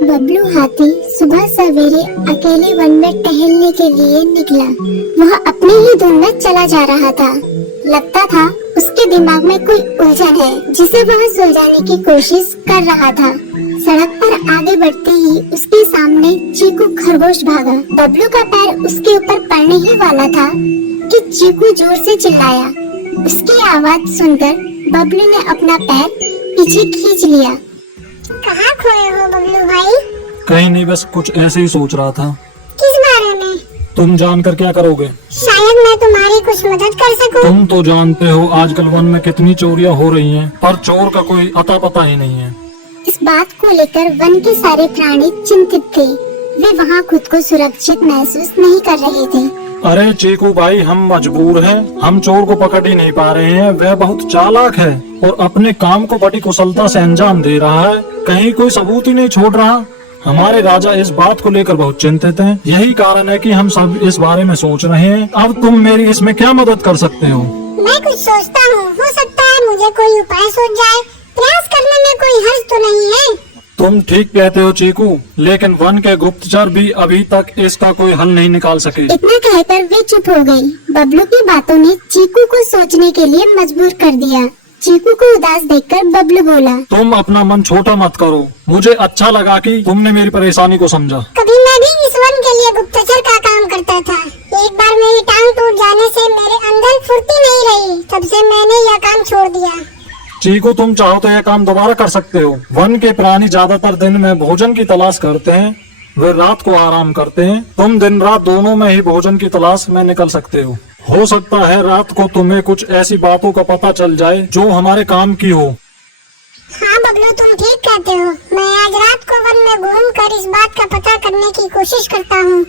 बबलू हाथी सुबह सवेरे अकेले वन में टहलने के लिए निकला। वह अपने ही धुन में चला जा रहा था। लगता था उसके दिमाग में कोई उलझन है जिसे वह सुलझाने की कोशिश कर रहा था। सड़क पर आगे बढ़ते ही उसके सामने चीकू खरगोश भागा। बबलू का पैर उसके ऊपर पड़ने ही वाला था कि चीकू जोर से चिल्लाया। उसकी आवाज सुनकर बबलू ने अपना पैर पीछे खींच लिया। कहाँ खोए हो बबलू भाई? कहीं नहीं, बस कुछ ऐसे ही सोच रहा था। किस बारे में? तुम जानकर क्या करोगे? शायद मैं तुम्हारी कुछ मदद कर सकूं। तुम तो जानते हो आजकल वन में कितनी चोरियां हो रही हैं, पर चोर का कोई अता पता ही नहीं है। इस बात को लेकर वन के सारे प्राणी चिंतित थे। वे वहाँ खुद को सुरक्षित महसूस नहीं कर रहे थे। अरे चीकू भाई, हम मजबूर हैं। हम चोर को पकड़ ही नहीं पा रहे हैं। वह बहुत चालाक है और अपने काम को बड़ी कुशलता से अंजाम दे रहा है। कहीं कोई सबूत ही नहीं छोड़ रहा। हमारे राजा इस बात को लेकर बहुत चिंतित हैं। यही कारण है कि हम सब इस बारे में सोच रहे हैं। अब तुम मेरी इसमें क्या मदद कर सकते हो? मैं कुछ सोचता हूँ, हो सकता है मुझे कोई उपाय सूझ जाए। प्रयास करने में कोई हर्ज तो नहीं है। तुम ठीक कहते हो चीकू, लेकिन वन के गुप्तचर भी अभी तक इसका कोई हल नहीं निकाल सके। इतना कहकर वे चुप हो गई। बबलू की बातों ने चीकू को सोचने के लिए मजबूर कर दिया। चीकू को उदास देखकर बबलू बोला, तुम अपना मन छोटा मत करो। मुझे अच्छा लगा कि तुमने मेरी परेशानी को समझा। कभी मैं भी इस वन के लिए गुप्तचर का काम करता था। एक बार मेरी टांग टूट जाने से मेरे अंदर फुर्ती नहीं रही। तब से मैंने यह काम छोड़ दिया। चीकू, तुम चाहो तो यह काम दोबारा कर सकते हो। वन के प्राणी ज्यादातर दिन में भोजन की तलाश करते हैं, वे रात को आराम करते हैं। तुम दिन रात दोनों में ही भोजन की तलाश में निकल सकते हो। हो सकता है रात को तुम्हें कुछ ऐसी बातों का पता चल जाए जो हमारे काम की हो। हाँ बबलू, तुम ठीक कहते हो। मैं आज रात को वन में घूम कर इस बात का पता करने की कोशिश करता हूँ।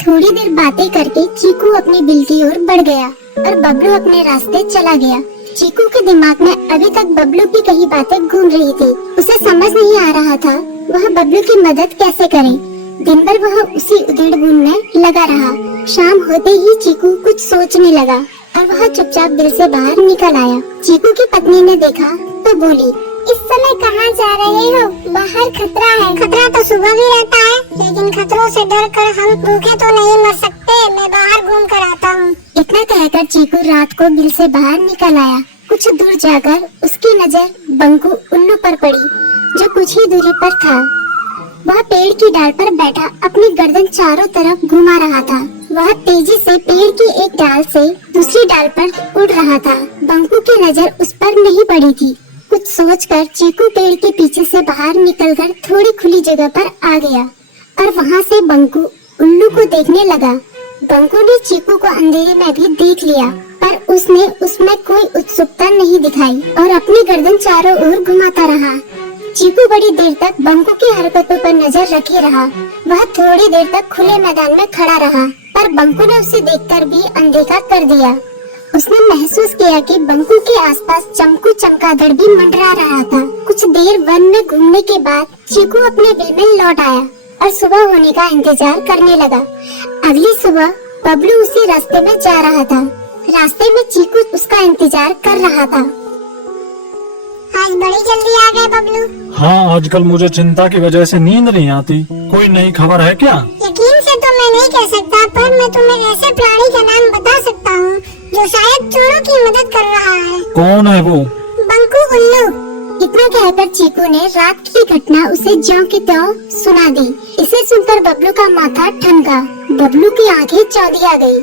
थोड़ी देर बातें करके चीकू अपनी बिल की ओर बढ़ गया और बबलू अपने रास्ते चला गया। चीकू के दिमाग में अभी तक बबलू की कई बातें घूम रही थी। उसे समझ नहीं आ रहा था वह बबलू की मदद कैसे करे। दिन भर वह उसी उधेड़-बुन में लगा रहा। शाम होते ही चीकू कुछ सोचने लगा और वह चुपचाप बिल से बाहर निकल आया। चीकू की पत्नी ने देखा तो बोली, इस समय कहाँ जा रहे हो? बाहर खतरा है। खतरा तो सुबह भी रहता है, लेकिन खतरों से डर कर हम भूखे तो नहीं मर सकते। मैं बाहर घूम कर आता हूँ। इतना कहकर चीकू रात को बिल से बाहर निकल आया। कुछ दूर जाकर उसकी नजर बंकू उल्लू पर पड़ी, जो कुछ ही दूरी पर था। वह पेड़ की डाल पर बैठा अपनी गर्दन चारों तरफ घुमा रहा था। वह तेजी से पेड़ की एक डाल से दूसरी डाल पर उड़ रहा था। बंकू की नजर उस पर नहीं पड़ी थी। कुछ सोचकर चीकू पेड़ के पीछे से बाहर निकलकर थोड़ी खुली जगह पर आ गया और वहाँ से बंकू उल्लू को देखने लगा। बंकू ने चीकू को अंधेरे में भी देख लिया, पर उसने उसमें कोई उत्सुकता नहीं दिखाई और अपनी गर्दन चारों ओर घुमाता रहा। चीकू बड़ी देर तक बंकू की हरकतों पर नजर रखे रहा। वह थोड़ी देर तक खुले मैदान में खड़ा रहा, पर बंकू ने उसे देखकर भी अनदेखा कर दिया। उसने महसूस किया कि बंकू के आसपास चमकू चमगादड़ भी मंडरा रहा था। कुछ देर वन में घूमने के बाद चीकू अपने बिल में लौट आया और सुबह होने का इंतजार करने लगा। अगली सुबह बबलू उसी रास्ते में जा रहा था। रास्ते में चीकू उसका इंतजार कर रहा था। आज बड़ी जल्दी आ गए बबलू। हाँ, आजकल मुझे चिंता की वजह से नींद नहीं आती। कोई नई खबर है क्या? यकीन से तो मैं नहीं कह सकता, पर मैं तुम्हें ऐसे प्राणी का नाम बता सकता हूँ जो शायद चोरों की मदद कर रहा है। कौन है वो? बंकू उल्लू। इतना कहकर चीकू ने रात की घटना उसे ज्यों की त्यों सुना दी। इसे सुनकर बबलू का माथा ठनका। बबलू की आंखें चौंधिया गई।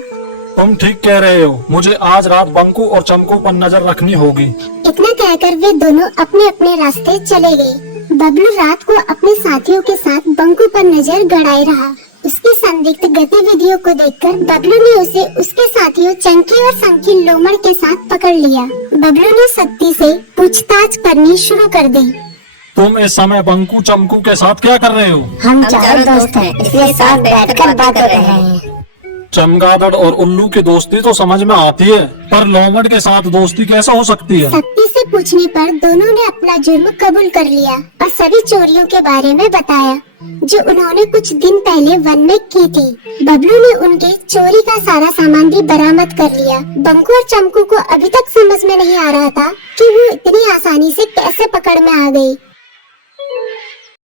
तुम ठीक कह रहे हो। मुझे आज रात बंकू और चमकू पर नजर रखनी होगी। इतना कहकर वे दोनों अपने अपने रास्ते चले गए। बबलू रात को अपने साथियों के साथ बंकू पर नजर गड़ाए रहा। उसकी संदिग्ध गतिविधियों को देखकर बबलू ने उसे उसके साथियों चंकी और संकी लोमड़ के साथ पकड़ लिया। बबलू ने सख्ती से पूछताछ करनी शुरू कर दी। तुम इस समय बंकू चमकू के साथ क्या कर रहे हो? हम चारों दोस्त हैं, इसलिए साथ बैठकर बात कर रहे हैं। चमगादड़ और उल्लू की दोस्ती तो समझ में आती है, पर लोमड़ के साथ दोस्ती कैसे हो सकती है? सख्ती से पूछने पर दोनों ने अपना जुर्म कबूल कर लिया और सभी चोरियों के बारे में बताया जो उन्होंने कुछ दिन पहले वन में की थी। बबलू ने उनके चोरी का सारा सामान भी बरामद कर लिया। बंकू और चमकू को अभी तक समझ में नहीं आ रहा था कि वो इतनी आसानी से कैसे पकड़ में आ गई।